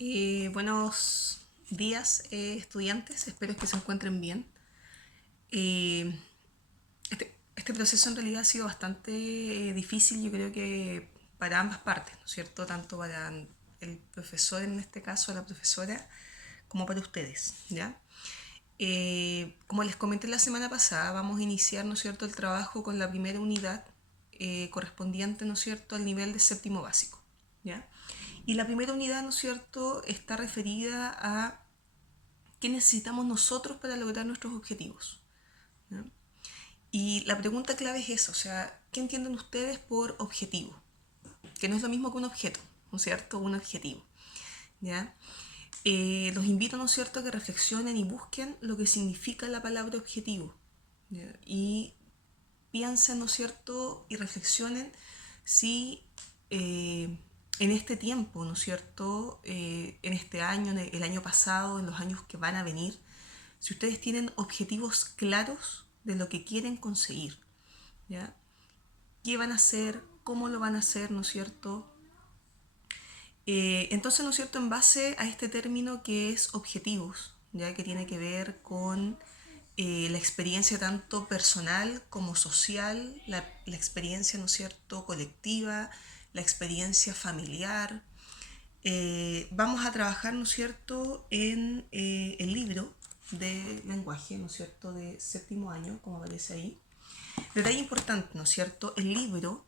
Buenos días, estudiantes, espero que se encuentren bien. Eh, este proceso en realidad ha sido bastante difícil, yo creo que para ambas partes, ¿no es cierto? Tanto para el profesor, en este caso, la profesora, como para ustedes, ¿ya? Como les comenté la semana pasada, vamos a iniciar, ¿no es cierto?, el trabajo con la primera unidad correspondiente, ¿no es cierto?, al nivel de séptimo básico, ¿ya? Y la primera unidad, ¿no es cierto?, está referida a qué necesitamos nosotros para lograr nuestros objetivos, ¿no? Y la pregunta clave es esa, o sea, ¿qué entienden ustedes por objetivo? Que no es lo mismo que un objeto, ¿no es cierto? Un objetivo, ¿ya? Los invito, ¿no es cierto?, a que reflexionen y busquen lo que significa la palabra objetivo, ¿ya? Y piensen, ¿no es cierto?, y reflexionen si en este tiempo, ¿no es cierto?, en este año, en el año pasado, en los años que van a venir, si ustedes tienen objetivos claros de lo que quieren conseguir, ¿ya? ¿Qué van a hacer? ¿Cómo lo van a hacer? ¿No es cierto? Entonces, ¿no es cierto?, en base a este término que es objetivos, ya que tiene que ver con la experiencia tanto personal como social, la experiencia, ¿no es cierto?, colectiva, la experiencia familiar. Vamos a trabajar, ¿no es cierto?, en el libro de lenguaje, ¿no es cierto?, de séptimo año, como aparece ahí. Detalle importante, ¿no es cierto?, el libro,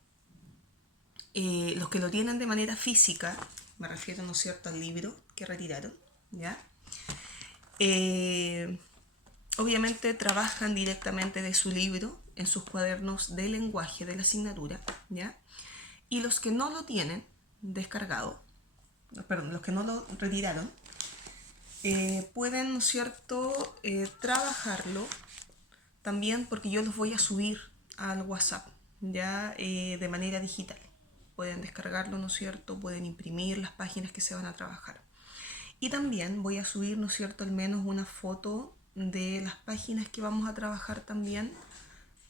los que lo tienen de manera física, me refiero, ¿no es cierto?, al libro que retiraron, ¿ya? Obviamente trabajan directamente de su libro en sus cuadernos de lenguaje de la asignatura, ¿ya? Y los que no lo tienen descargado, perdón, los que no lo retiraron, pueden, ¿no es cierto?, trabajarlo también, porque yo los voy a subir al WhatsApp, ya de manera digital. Pueden descargarlo, ¿no es cierto? Pueden imprimir las páginas que se van a trabajar. Y también voy a subir, ¿no es cierto?, al menos una foto de las páginas que vamos a trabajar también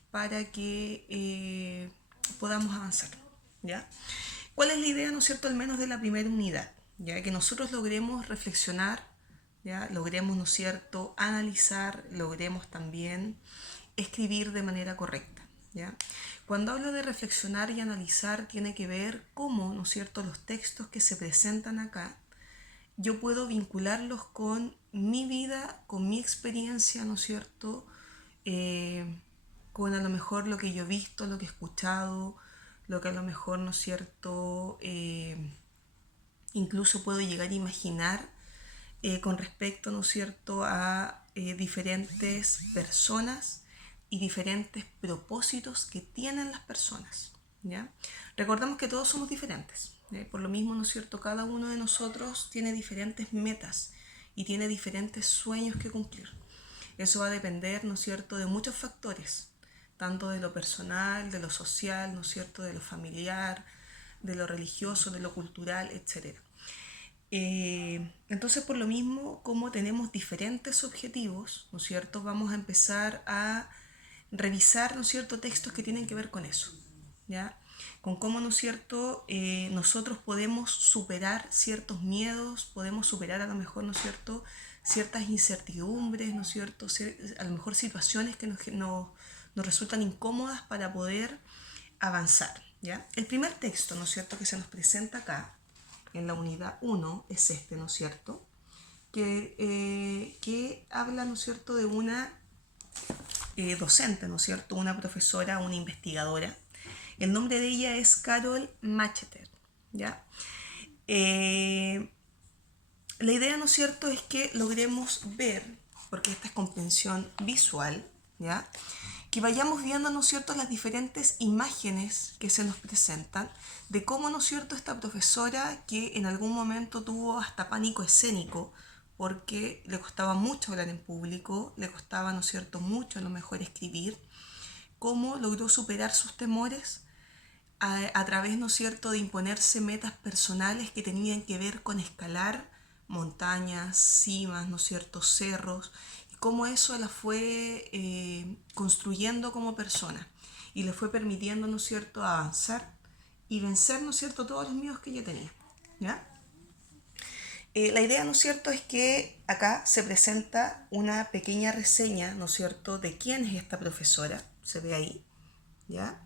para que podamos avanzar, ¿ya? ¿Cuál es la idea, ¿no es cierto?, al menos de la primera unidad? Ya que nosotros logremos reflexionar, ¿ya? Logremos, ¿no es cierto?, analizar, logremos también escribir de manera correcta, ¿ya? Cuando hablo de reflexionar y analizar, tiene que ver cómo, ¿no es cierto?, los textos que se presentan acá, yo puedo vincularlos con mi vida, con mi experiencia, ¿no es cierto?, Eh, con a lo mejor lo que yo he visto, lo que he escuchado, lo que a lo mejor, ¿no es cierto?, incluso puedo llegar a imaginar con respecto, ¿no es cierto?, a diferentes personas y diferentes propósitos que tienen las personas, ¿ya? Recordemos que todos somos diferentes, ¿ya? Por lo mismo, ¿no es cierto?, cada uno de nosotros tiene diferentes metas y tiene diferentes sueños que cumplir. Eso va a depender, ¿no es cierto?, de muchos factores, tanto de lo personal, de lo social, ¿no es cierto?, de lo familiar, de lo religioso, de lo cultural, etc. Entonces, por lo mismo, como tenemos diferentes objetivos, ¿no es cierto?, vamos a empezar a revisar, ¿no es cierto?, textos que tienen que ver con eso, ¿ya? Con cómo, ¿no es cierto?, nosotros podemos superar ciertos miedos, podemos superar a lo mejor, ¿no es cierto?, ciertas incertidumbres, ¿no es cierto?, a lo mejor situaciones que nos resultan incómodas para poder avanzar, ¿ya? El primer texto, ¿no es cierto?, que se nos presenta acá en la unidad 1 es este, ¿no es cierto?, que habla, ¿no es cierto?, de una docente, ¿no es cierto?, una profesora, una investigadora. El nombre de ella es Carol Macheter, ¿ya? La idea, ¿no es cierto?, es que logremos ver, porque esta es comprensión visual, ¿ya?, que vayamos viendo, ¿no es cierto?, las diferentes imágenes que se nos presentan de cómo, ¿no es cierto?, esta profesora, que en algún momento tuvo hasta pánico escénico porque le costaba mucho hablar en público, le costaba, ¿no es cierto?, mucho a lo mejor escribir, cómo logró superar sus temores a través, ¿no es cierto?, de imponerse metas personales que tenían que ver con escalar montañas, cimas, ¿no es cierto?, cerros, y cómo eso la fue construyendo como persona y le fue permitiendo, ¿no es cierto?, avanzar y vencer, ¿no es cierto?, todos los miedos que ella tenía, ¿ya? La idea, ¿no es cierto?, es que acá se presenta una pequeña reseña, ¿no es cierto?, de quién es esta profesora, se ve ahí, ¿ya?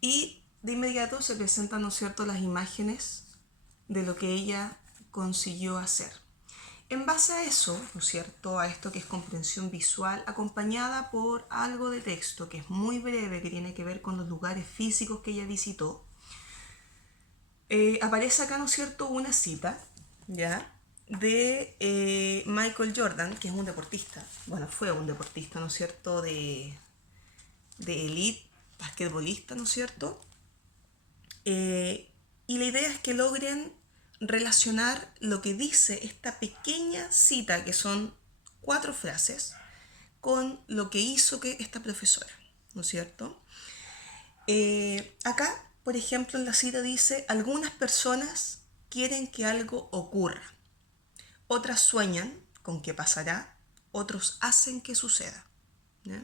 Y de inmediato se presentan, ¿no es cierto?, las imágenes de lo que ella consiguió hacer. En base a eso, ¿no es cierto?, a esto que es comprensión visual, acompañada por algo de texto que es muy breve, que tiene que ver con los lugares físicos que ella visitó, aparece acá, ¿no es cierto?, una cita, ¿ya?, de Michael Jordan, que es un deportista, bueno, fue un deportista, ¿no es cierto?, de elite, basquetbolista, ¿no es cierto? Y la idea es que logren relacionar lo que dice esta pequeña cita, que son 4 frases, con lo que hizo que esta profesora, ¿no es cierto? Acá, por ejemplo, en la cita dice: algunas personas quieren que algo ocurra, otras sueñan con que pasará, otros hacen que suceda, ¿ya?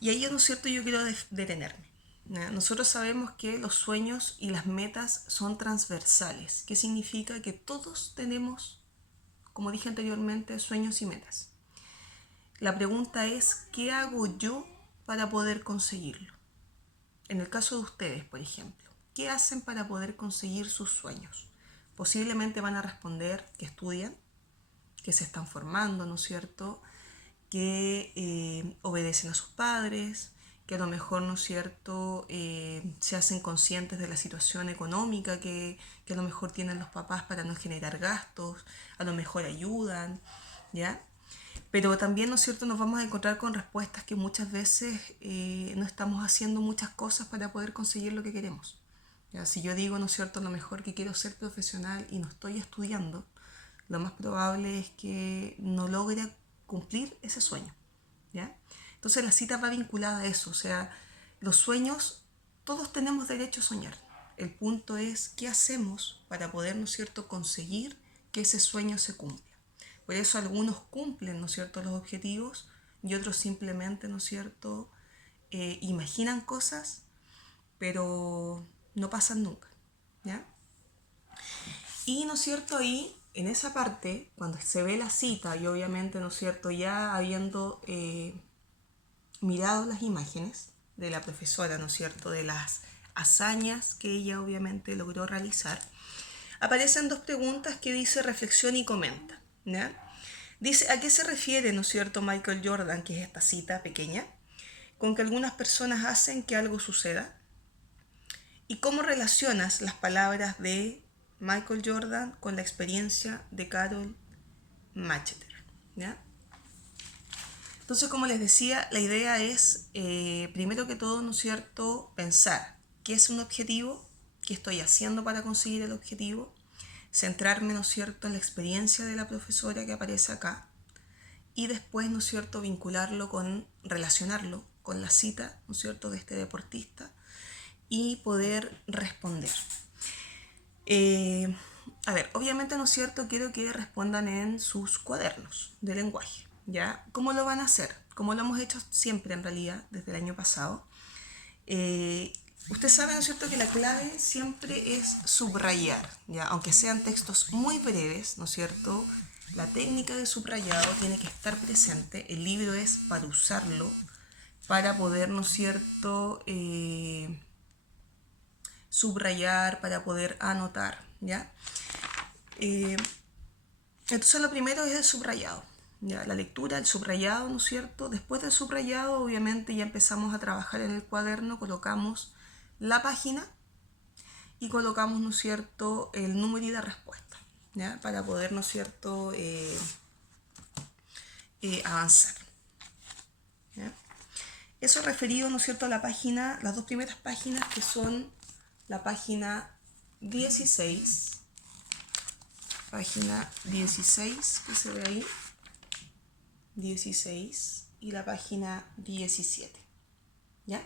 Y ahí, ¿no es cierto?, yo quiero detenerme, ¿ya? Nosotros sabemos que los sueños y las metas son transversales, que significa que todos tenemos, como dije anteriormente, sueños y metas. La pregunta es: ¿qué hago yo para poder conseguirlo? En el caso de ustedes, por ejemplo, ¿qué hacen para poder conseguir sus sueños? Posiblemente van a responder que estudian, que se están formando, ¿no es cierto?, que obedecen a sus padres, que a lo mejor, ¿no es cierto?, se hacen conscientes de la situación económica que a lo mejor tienen los papás para no generar gastos, a lo mejor ayudan, ¿ya? Pero también, ¿no es cierto?, nos vamos a encontrar con respuestas que muchas veces no estamos haciendo muchas cosas para poder conseguir lo que queremos. ¿Ya? Si yo digo, ¿no es cierto?, a lo mejor que quiero ser profesional y no estoy estudiando, lo más probable es que no logre cumplir ese sueño, ¿ya? Entonces la cita va vinculada a eso, o sea, los sueños, todos tenemos derecho a soñar. El punto es qué hacemos para poder, ¿no es cierto?, conseguir que ese sueño se cumpla. Por eso algunos cumplen, ¿no es cierto?, los objetivos y otros simplemente, ¿no es cierto?, imaginan cosas, pero no pasan nunca, ¿ya? Y, ¿no es cierto?, ahí, en esa parte, cuando se ve la cita y obviamente, ¿no es cierto?, ya habiendo mirado las imágenes de la profesora, ¿no es cierto?, de las hazañas que ella obviamente logró realizar, aparecen 2 preguntas que dice reflexión y comenta, ¿ya? Dice: ¿a qué se refiere, ¿no es cierto?, Michael Jordan, que es esta cita pequeña, con que algunas personas hacen que algo suceda? ¿Y cómo relacionas las palabras de Michael Jordan con la experiencia de Carol Macheter, ¿ya? Entonces, como les decía, la idea es, primero que todo, ¿no es cierto?, pensar qué es un objetivo, qué estoy haciendo para conseguir el objetivo, centrarme, ¿no es cierto?, en la experiencia de la profesora que aparece acá, y después, ¿no es cierto?, relacionarlo con la cita, ¿no es cierto?, de este deportista y poder responder. A ver, obviamente, ¿no es cierto?, quiero que respondan en sus cuadernos de lenguaje, ¿ya? ¿Cómo lo van a hacer? Como lo hemos hecho siempre, en realidad, desde el año pasado. Usted sabe, ¿no es cierto?, que la clave siempre es subrayar, ¿ya? Aunque sean textos muy breves, ¿no es cierto?, la técnica de subrayado tiene que estar presente. El libro es para usarlo, para poder, ¿no es cierto?, subrayar, para poder anotar, ¿ya? Entonces lo primero es el subrayado, ¿ya? La lectura, el subrayado, ¿no es cierto? Después del subrayado, obviamente, ya empezamos a trabajar en el cuaderno, colocamos la página y colocamos, ¿no es cierto?, el número y la respuesta, ¿ya?, para poder, ¿no es cierto?, avanzar, ¿ya? Eso referido, ¿no es cierto?, a la página, las 2 primeras páginas, que son la página 16, que se ve ahí, 16, y la página 17, ¿ya?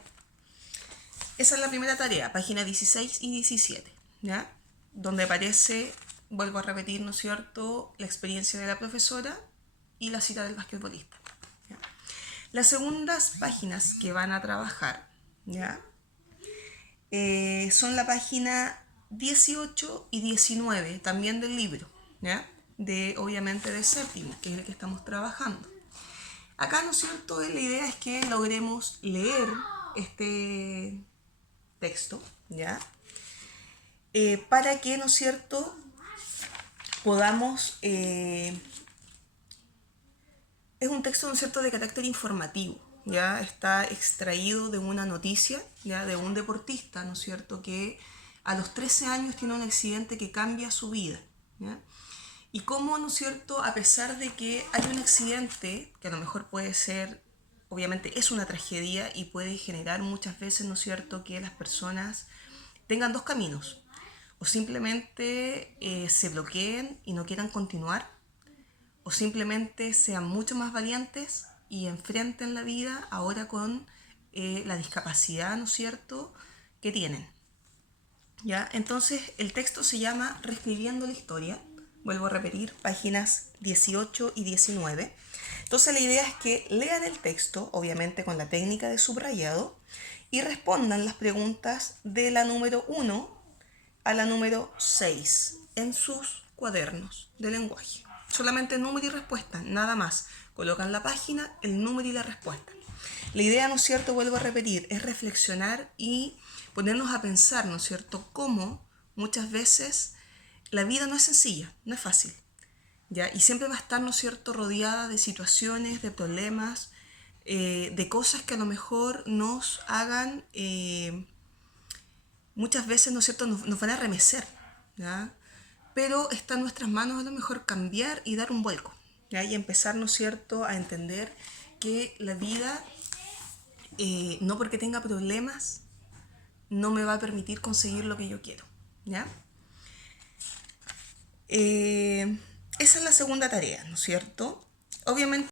Esa es la primera tarea, página 16 y 17, ¿ya? Donde aparece, vuelvo a repetir, ¿no es cierto?, la experiencia de la profesora y la cita del basquetbolista, ¿ya? Las segundas páginas que van a trabajar, ¿ya?, son la página 18 y 19 también del libro, ¿ya? Obviamente de séptimo, que es el que estamos trabajando. Acá, ¿no es cierto?, la idea es que logremos leer este texto, ¿ya? Para que, ¿no es cierto?, podamos... es un texto, ¿no es cierto?, de carácter informativo, ¿ya? Está extraído de una noticia, ¿ya?, de un deportista, ¿no es cierto?, que a los 13 años tiene un accidente que cambia su vida, ¿ya? Y cómo, ¿no es cierto?, a pesar de que hay un accidente, que a lo mejor puede ser, obviamente es una tragedia y puede generar muchas veces, ¿no es cierto?, que las personas tengan dos caminos, o simplemente se bloqueen y no quieran continuar, o simplemente sean mucho más valientes y enfrenten la vida ahora con la discapacidad, ¿no es cierto?, que tienen. ¿Ya? Entonces el texto se llama Reescribiendo la historia. Vuelvo a repetir, páginas 18 y 19. Entonces la idea es que lean el texto, obviamente con la técnica de subrayado, y respondan las preguntas de la número 1 a la número 6 en sus cuadernos de lenguaje. Solamente número y respuesta, nada más. Colocan la página, el número y la respuesta. La idea, ¿no es cierto?, vuelvo a repetir, es reflexionar y ponernos a pensar, ¿no es cierto?, cómo muchas veces la vida no es sencilla, no es fácil, ¿ya? Y siempre va a estar, ¿no es cierto?, rodeada de situaciones, de problemas, de cosas que a lo mejor nos hagan, muchas veces, ¿no es cierto?, nos van a remecer, ¿ya? Pero está en nuestras manos a lo mejor cambiar y dar un vuelco, ¿ya? Y empezar, ¿no es cierto?, a entender que la vida, no porque tenga problemas, no me va a permitir conseguir lo que yo quiero, ¿ya? Esa es la segunda tarea, ¿no es cierto? Obviamente